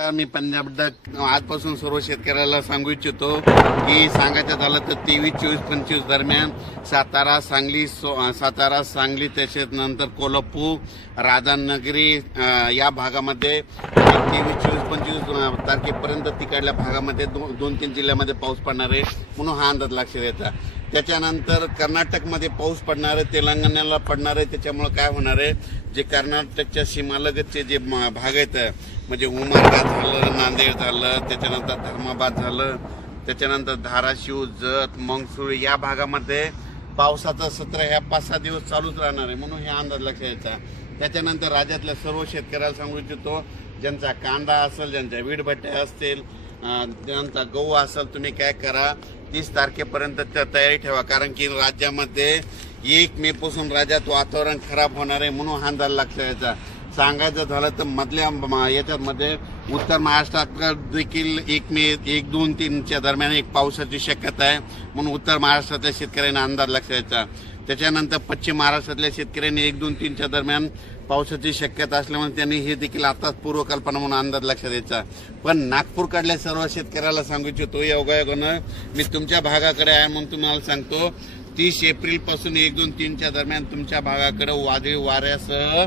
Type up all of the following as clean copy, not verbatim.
मी पंजाब आजपासून सर्व शेतकऱ्याला सांगू इच्छितो की सांगायचं झालं तर 23, 24, 25 दरम्यान सातारा, सांगली तसेच नंतर कोल्हापूर, राधानगरी या भागामध्ये 23, 24, 25 तारखेपर्यंत तिकडल्या भागामध्ये 2-3 जिल्ह्यामध्ये पाऊस पडणार आहे म्हणून हा अंदाज लक्षात येतो। त्याच्यानंतर कर्नाटकमध्ये पाऊस पडणार आहे, तेलंगणाला पडणार आहे। त्याच्यामुळे काय होणार आहे, जे कर्नाटकच्या सीमालगतचे जे भाग आहेत म्हणजे उमरगा झालं, नांदेड झालं, त्याच्यानंतर धर्माबाद झालं, त्याच्यानंतर धाराशिव, जत, मंगसुळी या भागामध्ये पावसाचं सत्र ह्या 5-6 दिवस चालूच राहणार आहे म्हणून हे अंदाज लक्षात यायचा। त्याच्यानंतर राज्यातल्या सर्व शेतकऱ्याला सांगू इच्छितो, ज्यांचा कांदा असेल, ज्यांच्या वीटभट्ट्या असतील, ज्यांचा गहू असेल, तुम्ही काय करा 30 तारखेपर्यंत तयारी ठेवा, कारण की राज्यामध्ये 1 मे पासून राज्यात वातावरण खराब होणार आहे म्हणून हा अंदाज लक्षात यायचा। सांगायचं झालं तर मधल्या याच्यामध्ये उत्तर महाराष्ट्रात देखील 1 मे 1, 2, 3च्या दरम्यान एक पावसाची शक्यता आहे म्हणून उत्तर महाराष्ट्रातल्या शेतकऱ्यांना अंदाज लक्षात यायचा। त्याच्यानंतर पश्चिम महाराष्ट्रातल्या शेतकऱ्यांनी 1, 2, 3च्या दरम्यान पावसाची शक्यता असल्यामुळे त्यांनी हे देखील आताच पूर्वकल्पना म्हणून अंदाज लक्षात यायचा। पण नागपूरकडल्या सर्व शेतकऱ्याला सांगू इच्छितो, योगायोगानं मी तुमच्या भागाकडे आहे म्हणून तुम्हाला सांगतो, 30 एप्रिल पासून 1, 2, 3च्या दरम्यान तुमच्या भागाकडे वादळी वाऱ्यासह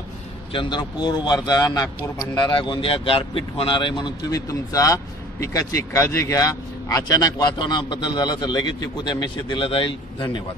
चंद्रपूर, वर्धा, नागपूर, भंडारा, गोंदिया गारपीट होणार आहे म्हणून तुम्ही तुमचा पिकाची काळजी घ्या। अचानक वातावरणात बदल झाला तर लगेच उद्या मेसेज दिला जाईल। धन्यवाद।